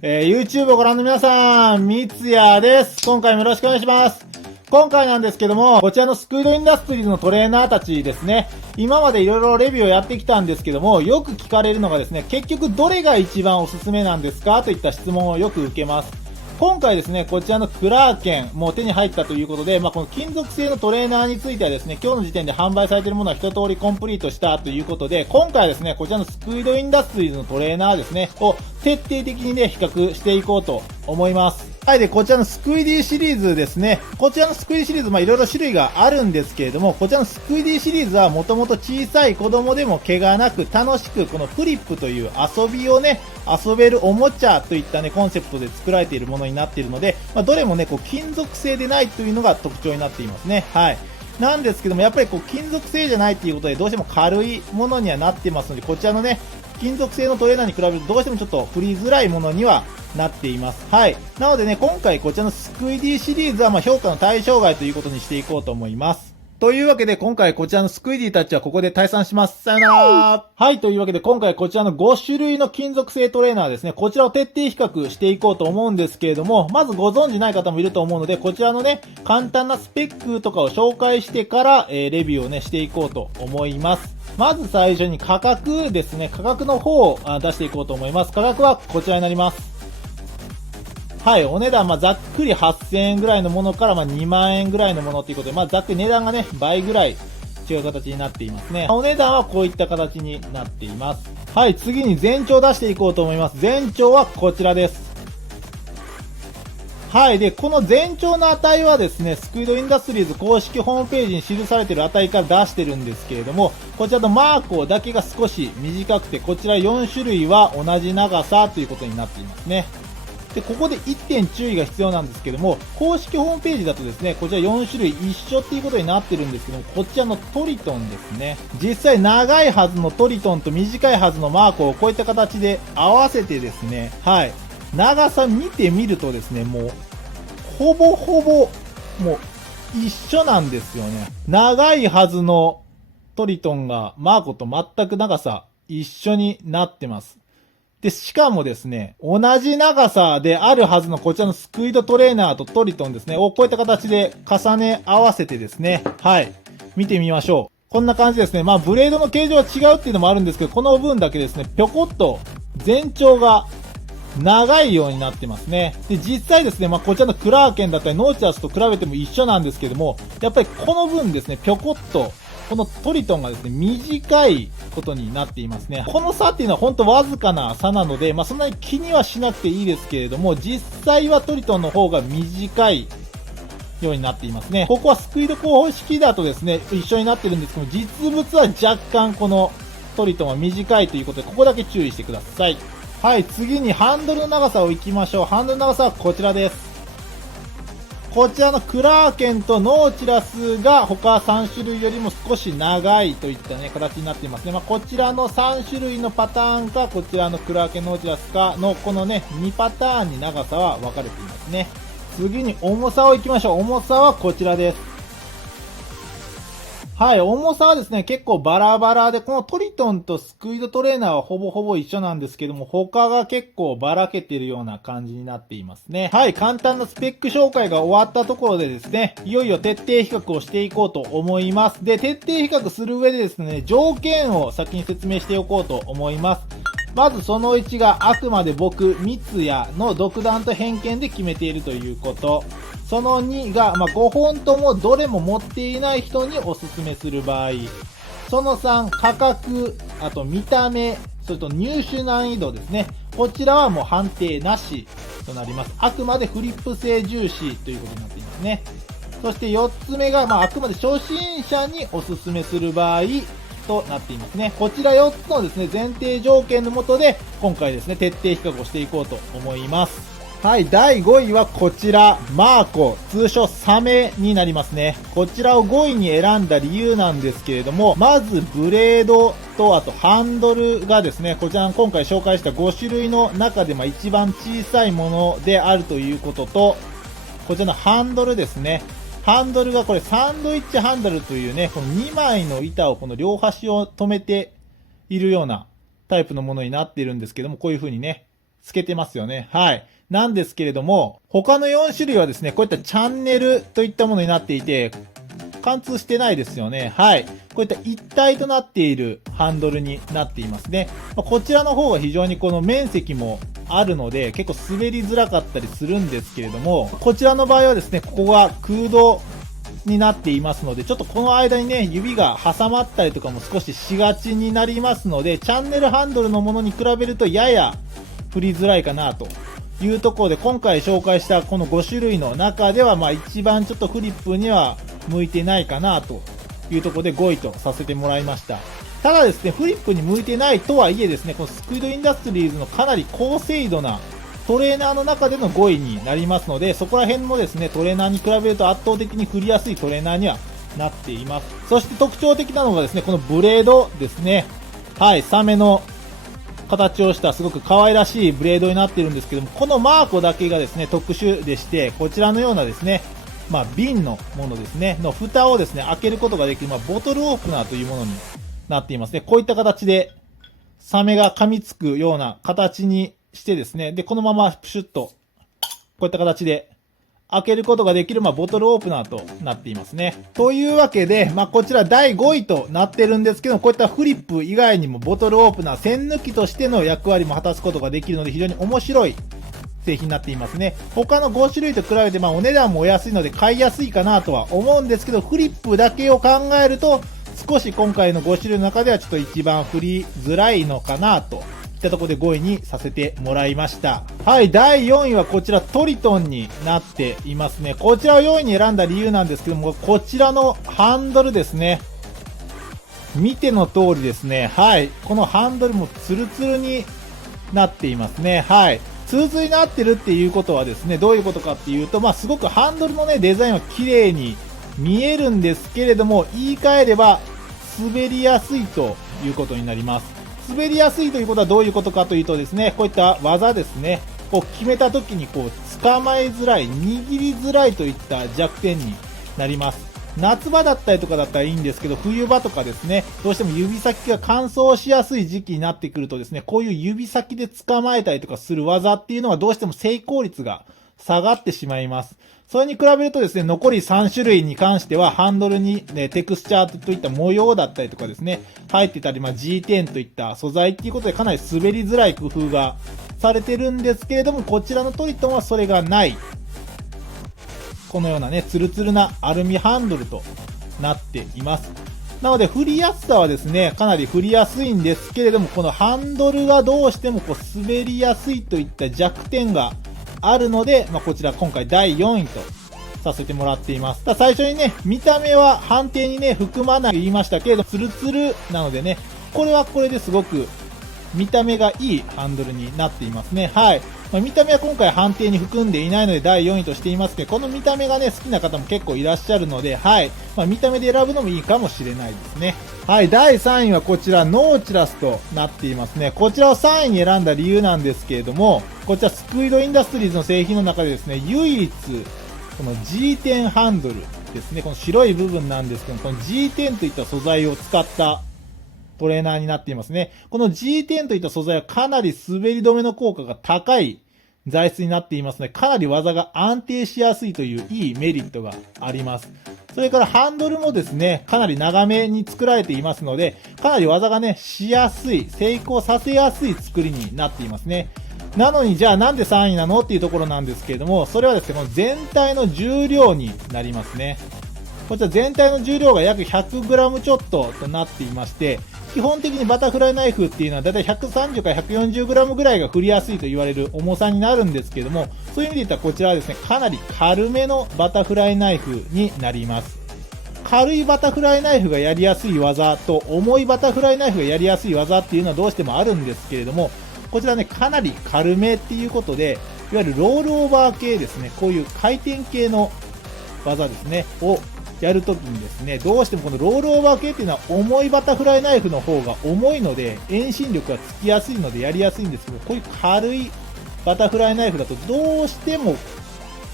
YouTube をご覧の皆さん、三ツ矢です。今回もよろしくお願いします。今回なんですけども、こちらのスクールインダストリーズのトレーナーたちですね、今までいろいろレビューをやってきたんですけども、よく聞かれるのがですね、結局どれが一番おすすめなんですかといった質問をよく受けます。今回ですね、こちらのクラーケンも手に入ったということで、この金属製のトレーナーについてはですね、今日の時点で販売されているものは一通りコンプリートしたということで、今回はですね、こちらのスクイードインダストリーズのトレーナーですね、を徹底的にね、比較していこうと思います。はい。で、こちらのスクイディシリーズですね。こちらのスクイディシリーズ、いろいろ種類があるんですけれども、こちらのスクイディシリーズはもともと小さい子供でも怪我なく楽しく、このフリップという遊びをね、遊べるおもちゃといったね、コンセプトで作られているものになっているので、どれもね、金属製でないというのが特徴になっていますね。はい。なんですけども、やっぱり金属製じゃないということで、どうしても軽いものにはなってますので、こちらのね、金属製のトレーナーに比べるとどうしてもちょっと振りづらいものにはなっています。はい。なのでね、今回こちらのスクイディシリーズは評価の対象外ということにしていこうと思います。というわけで今回こちらのスクイディたちはここで退散します。さよなら。はい。というわけで今回こちらの5種類の金属製トレーナーですね。こちらを徹底比較していこうと思うんですけれども、まずご存知ない方もいると思うので、こちらのね、簡単なスペックとかを紹介してから、レビューをね、していこうと思います。まず最初に価格ですね。価格の方を出していこうと思います。価格はこちらになります。はい、お値段、ざっくり8000円ぐらいのものから、2万円ぐらいのものということで、ざっくり値段がね、倍ぐらい違う形になっていますね。お値段はこういった形になっています。はい、次に全長を出していこうと思います。全長はこちらです。はい。で、この全長の値はですね、スクイードインダストリーズ公式ホームページに記されている値から出してるんですけれども、こちらのマークだけが少し短くて、こちら4種類は同じ長さということになっていますね。で、ここで1点注意が必要なんですけども、公式ホームページだとですね、こちら4種類一緒っていうことになってるんですけども、こちらのトリトンですね。実際長いはずのトリトンと短いはずのマークをこういった形で合わせてですね、はい。長さ見てみるとですね、もう、ほぼほぼ、もう、一緒なんですよね。長いはずのトリトンがマーコと全く長さ一緒になってます。で、しかもですね、同じ長さであるはずのこちらのスクイードトレーナーとトリトンですね、をこういった形で重ね合わせてですね、はい、見てみましょう。こんな感じですね。ブレードの形状は違うっていうのもあるんですけど、この分だけですね、ぴょこっと全長が長いようになってますね。で、実際ですね、こちらのクラーケンだったりノーチャスと比べても一緒なんですけども、やっぱりこの分ですね、ぴょこっと、このトリトンがですね、短いことになっていますね。この差っていうのは本当わずかな差なので、そんなに気にはしなくていいですけれども、実際はトリトンの方が短いようになっていますね。ここはスクイード公式だとですね、一緒になってるんですけども、実物は若干このトリトンは短いということで、ここだけ注意してください。はい、次にハンドルの長さを行きましょう。ハンドルの長さはこちらです。こちらのクラーケンとノーチラスが他3種類よりも少し長いといったね、形になっていますね。こちらの3種類のパターンか、こちらのクラーケンノーチラスかのこのね、2パターンに長さは分かれていますね。次に重さを行きましょう。重さはこちらです。はい、重さはですね、結構バラバラで、このトリトンとスクイードトレーナーはほぼほぼ一緒なんですけども、他が結構ばらけてるような感じになっていますね。はい、簡単なスペック紹介が終わったところでですね、いよいよ徹底比較をしていこうと思います。で、徹底比較する上でですね、条件を先に説明しておこうと思います。まずその1があくまで僕、三ツ矢の独断と偏見で決めているということ。その2が、5本ともどれも持っていない人におすすめする場合。その3、価格、あと見た目、それと入手難易度ですね。こちらはもう判定なしとなります。あくまでフリップ性重視ということになっていますね。そして4つ目が、あくまで初心者におすすめする場合となっていますね。こちら4つのですね、前提条件のもとで、今回ですね、徹底比較をしていこうと思います。はい、第5位はこちら、マーコ、通称サメになりますね。こちらを5位に選んだ理由なんですけれども、まずブレードと、あとハンドルがですね、こちらの今回紹介した5種類の中で一番小さいものであるということと、こちらのハンドルですね。ハンドルがこれサンドイッチハンドルというね、この2枚の板をこの両端を止めているようなタイプのものになっているんですけども、こういう風にね、透けてますよね。はい。なんですけれども、他の4種類はですね、こういったチャンネルといったものになっていて、貫通してないですよね。はい。こういった一体となっているハンドルになっていますね。こちらの方が非常にこの面積もあるので、結構滑りづらかったりするんですけれども、こちらの場合はですね、ここが空洞になっていますので、ちょっとこの間にね、指が挟まったりとかも少ししがちになりますので、チャンネルハンドルのものに比べるとやや振りづらいかなというところで、今回紹介したこの5種類の中では、一番ちょっとフリップには向いてないかなというところで5位とさせてもらいました。ただですね、フリップに向いてないとはいえですね、このスクイードインダストリーズのかなり高精度なトレーナーの中での5位になりますので、そこら辺もですね、トレーナーに比べると圧倒的に振りやすいトレーナーにはなっています。そして特徴的なのがですね、このブレードですね。はい、サメの形をしたすごく可愛らしいブレードになっているんですけども、このマーコだけがですね、特殊でして、こちらのようなですね、瓶のものですね、の蓋をですね、開けることができる、ボトルオープナーというものになっていますね。こういった形で、サメが噛みつくような形にしてですね、で、このままプシュッと、こういった形で、開けることができる、ボトルオープナーとなっていますね。というわけで、こちら第5位となってるんですけど、こういったフリップ以外にもボトルオープナー、栓抜きとしての役割も果たすことができるので、非常に面白い製品になっていますね。他の5種類と比べて、お値段もお安いので買いやすいかなとは思うんですけど、フリップだけを考えると、少し今回の5種類の中ではちょっと一番振りづらいのかなと。いったところで5位にさせてもらいました。はい、第4位はこちらトリトンになっていますね。こちらを4位に選んだ理由なんですけども、こちらのハンドルですね。見ての通りですね。はい、このハンドルもツルツルになっていますね。はい。ツルツルになってるっていうことはですね、どういうことかっていうと、すごくハンドルのね、デザインは綺麗に見えるんですけれども、言い換えれば滑りやすいということになります。滑りやすいということはどういうことかというとですね、こういった技ですね、こう決めた時に捕まえづらい、握りづらいといった弱点になります。夏場だったりとかだったらいいんですけど、冬場とかですね、どうしても指先が乾燥しやすい時期になってくるとですね、こういう指先で捕まえたりとかする技っていうのはどうしても成功率が下がってしまいます。それに比べるとですね、残り3種類に関しては、ハンドルに、テクスチャーといった模様だったりとかですね、入ってたり、G10 といった素材っていうことでかなり滑りづらい工夫がされてるんですけれども、こちらのトリトンはそれがない。このようなね、ツルツルなアルミハンドルとなっています。なので、振りやすさはですね、かなり振りやすいんですけれども、このハンドルがどうしても滑りやすいといった弱点があるので、こちら今回第4位とさせてもらっています。最初にね、見た目は判定にね、含まないと言いましたけれど、ツルツルなのでね、これはこれですごく見た目がいいハンドルになっていますね。はい。見た目は今回判定に含んでいないので第4位としていますけど、この見た目がね、好きな方も結構いらっしゃるので、はい。見た目で選ぶのもいいかもしれないですね。はい。第3位はこちら、ノーチラスとなっていますね。こちらを3位に選んだ理由なんですけれども、こちらスクイードインダストリーズの製品の中でですね、唯一、この G10 ハンドルですね、この白い部分なんですけども、この G10 といった素材を使ったトレーナーになっていますね。この G10 といった素材はかなり滑り止めの効果が高い材質になっていますので、かなり技が安定しやすいといういいメリットがあります。それからハンドルもですね、かなり長めに作られていますので、かなり技がね、しやすい、成功させやすい作りになっていますね。なのにじゃあなんで3位なのっていうところなんですけれども、それはですね、この全体の重量になりますね。こちら全体の重量が約 100g ちょっととなっていまして、基本的にバタフライナイフっていうのはだいたい130から 140g ぐらいが振りやすいと言われる重さになるんですけれども、そういう意味で言ったらこちらはですね、かなり軽めのバタフライナイフになります。軽いバタフライナイフがやりやすい技と重いバタフライナイフがやりやすい技っていうのはどうしてもあるんですけれども、こちらね、かなり軽めっていうことで、いわゆるロールオーバー系ですね、こういう回転系の技ですね、をやるときにですね、どうしてもこのロールオーバー系っていうのは重いバタフライナイフの方が重いので、遠心力がつきやすいのでやりやすいんですけど、こういう軽いバタフライナイフだとどうしても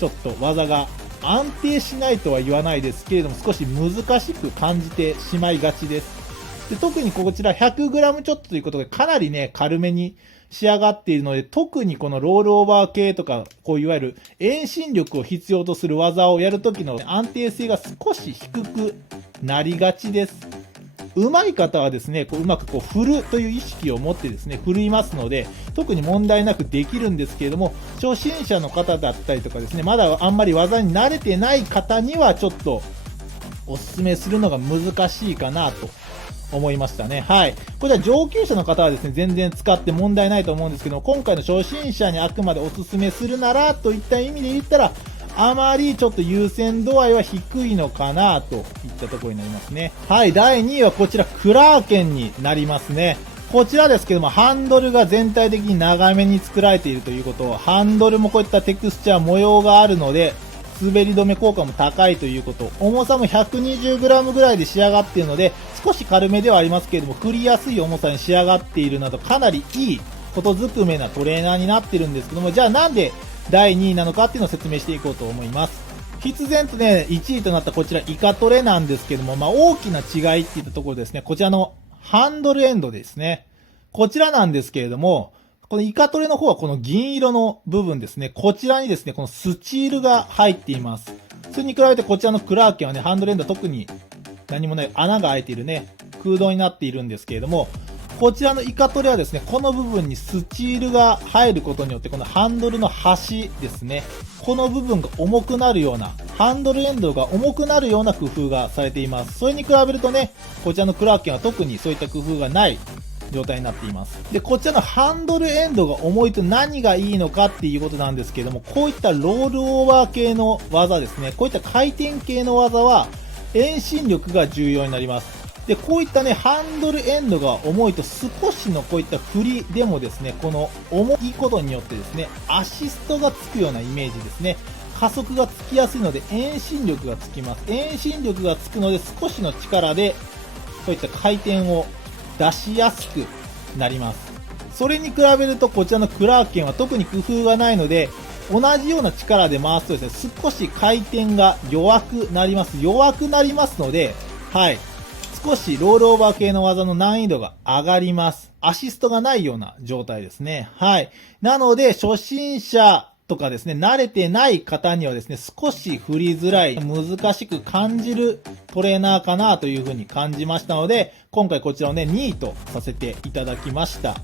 ちょっと技が安定しないとは言わないですけれども、少し難しく感じてしまいがちです。で、特にこちら 100g ちょっとということでかなりね、軽めに仕上がっているので、特にこのロールオーバー系とか、こういわゆる遠心力を必要とする技をやるときの安定性が少し低くなりがちです。上手い方はですね、うまく振るという意識を持ってですね、振るいますので、特に問題なくできるんですけれども、初心者の方だったりとかですね、まだあんまり技に慣れてない方にはちょっとおすすめするのが難しいかなと思いましたね。はい。これは上級者の方はですね、全然使って問題ないと思うんですけど、今回の初心者にあくまでおすすめするならといった意味で言ったら、あまりちょっと優先度合いは低いのかなといったところになりますね。はい、第2位はこちらクラーケンになりますね。こちらですけども、ハンドルが全体的に長めに作られているということ、ハンドルもこういったテクスチャー模様があるので、滑り止め効果も高いということ、重さも 120g ぐらいで仕上がっているので、少し軽めではありますけれども、振りやすい重さに仕上がっているなど、かなりいいことずくめなトレーナーになっているんですけども、じゃあなんで第2位なのかっていうのを説明していこうと思います。必然とね、1位となったこちらイカトレなんですけども、大きな違いっていったところですね、こちらのハンドルエンドですね。こちらなんですけれども、このイカトレの方はこの銀色の部分ですね、こちらにですね、このスチールが入っています。それに比べてこちらのクラーケンはね、ハンドルエンドは特に何もない穴が開いているね、空洞になっているんですけれども、こちらのイカトレはですね、この部分にスチールが入ることによって、このハンドルの端ですね、この部分が重くなるような、ハンドルエンドが重くなるような工夫がされています。それに比べるとね、こちらのクラーケンは特にそういった工夫がない状態になっています。で、こちらのハンドルエンドが重いと何がいいのかっていうことなんですけども、こういったロールオーバー系の技ですね、こういった回転系の技は遠心力が重要になります。で、こういったね、ハンドルエンドが重いと少しのこういった振りでもですね、この重いことによってですね、アシストがつくようなイメージですね。加速がつきやすいので遠心力がつきます。遠心力がつくので少しの力で、こういった回転を出しやすくなります。それに比べるとこちらのクラーケンは特に工夫がないので、同じような力で回すとですね、少し回転が弱くなります。弱くなりますので、はい。少しロールオーバー系の技の難易度が上がります。アシストがないような状態ですね。はい。なので、初心者とかですね、慣れてない方にはですね、少し振りづらい、難しく感じるトレーナーかなというふうに感じましたので、今回こちらをね、2位とさせていただきました。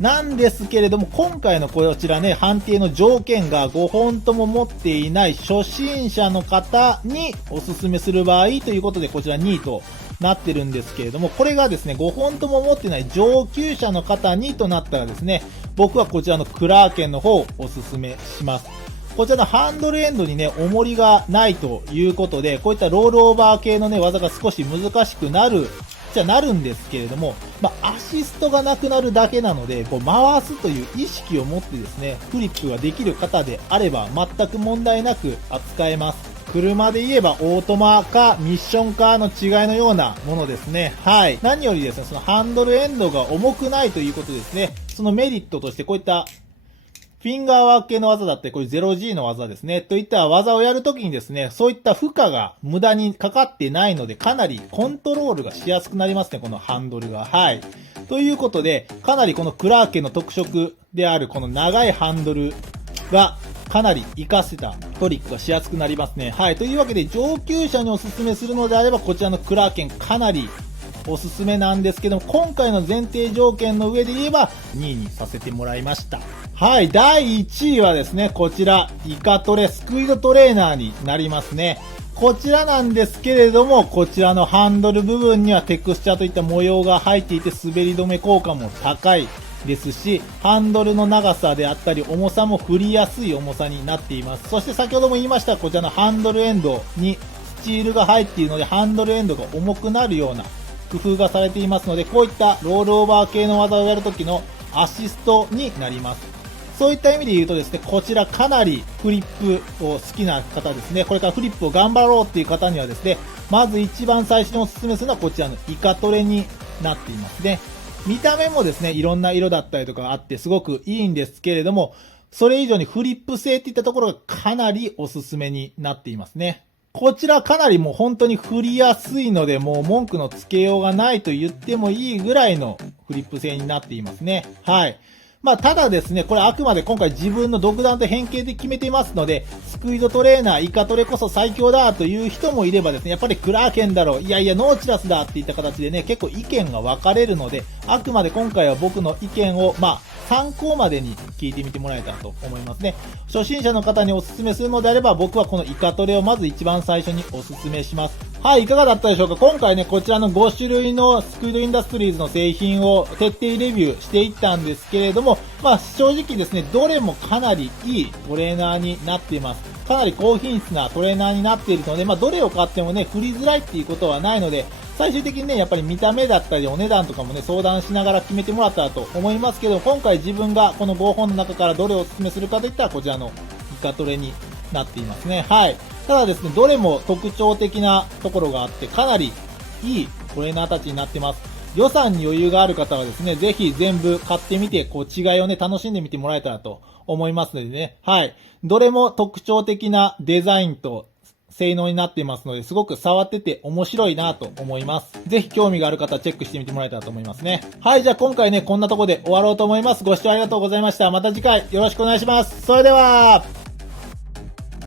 なんですけれども、今回のこちらね、判定の条件が5本とも持っていない初心者の方におすすめする場合ということで、こちら2位となってるんですけれども、これがですね、5本とも持っていない上級者の方にとなったらですね、僕はこちらのクラーケンの方をおすすめします。こちらのハンドルエンドにね、重りがないということで、こういったロールオーバー系のね、技が少し難しくなるじゃなるんですけれども、アシストがなくなるだけなので、こう回すという意識を持ってですね、フリップができる方であれば全く問題なく扱えます。車で言えばオートマかミッションカーの違いのようなものですね。はい。何よりですね、そのハンドルエンドが重くないということですね。そのメリットとしてこういったフィンガーワーク系の技だって、これ 0G の技ですね。といった技をやるときにですね、そういった負荷が無駄にかかってないので、かなりコントロールがしやすくなりますね、このハンドルが。はい。ということで、かなりこのクラーケンの特色であるこの長いハンドルがかなり活かせたトリックがしやすくなりますね。はい。というわけで、上級者におすすめするのであれば、こちらのクラーケンかなりおすすめなんですけども、今回の前提条件の上で言えば2位にさせてもらいました。はい、第1位はですね、こちら、イカトレスクイドトレーナーになりますね。こちらなんですけれども、こちらのハンドル部分にはテクスチャーといった模様が入っていて、滑り止め効果も高いですし、ハンドルの長さであったり、重さも振りやすい重さになっています。そして先ほども言いました、こちらのハンドルエンドにスチールが入っているので、ハンドルエンドが重くなるような工夫がされていますので、こういったロールオーバー系の技をやるときのアシストになります。そういった意味で言うとですね、こちらかなりフリップを好きな方ですね、これからフリップを頑張ろうっていう方にはですね、まず一番最初にお勧めするのはこちらのイカトレになっていますね。見た目もですね、いろんな色だったりとかあってすごくいいんですけれども、それ以上にフリップ性っていったところがかなりおすすめになっていますね。こちらかなりもう本当に振りやすいので、もう文句のつけようがないと言ってもいいぐらいのフリップ性になっていますね。はい。まあ、ただですね、これあくまで今回自分の独断と偏見で決めていますので、スクイードトレーナー、イカトレこそ最強だという人もいればですね、やっぱりクラーケンだろう、いやいやノーチラスだっていった形でね、結構意見が分かれるので、あくまで今回は僕の意見を、参考までに聞いてみてもらえたらと思いますね。初心者の方にお勧めするのであれば、僕はこのイカトレをまず一番最初にお勧めします。はい、いかがだったでしょうか。今回ね、こちらの5種類のスクイードインダストリーズの製品を徹底レビューしていったんですけれども、正直ですね、どれもかなりいいトレーナーになっています。かなり高品質なトレーナーになっているので、どれを買ってもね、振りづらいっていうことはないので、最終的にね、やっぱり見た目だったりお値段とかもね、相談しながら決めてもらったらと思いますけど、今回自分がこの5本の中からどれをお勧めするかといったら、こちらのイカトレになっていますね。はい。ただですね、どれも特徴的なところがあって、かなりいいトレーナーたちになってます。予算に余裕がある方はですね、ぜひ全部買ってみて、違いをね、楽しんでみてもらえたらと思いますのでね。はい。どれも特徴的なデザインと性能になっていますので、すごく触ってて面白いなと思います。ぜひ興味がある方はチェックしてみてもらえたらと思いますね。はい、じゃあ今回ね、こんなところで終わろうと思います。ご視聴ありがとうございました。また次回よろしくお願いします。それでは、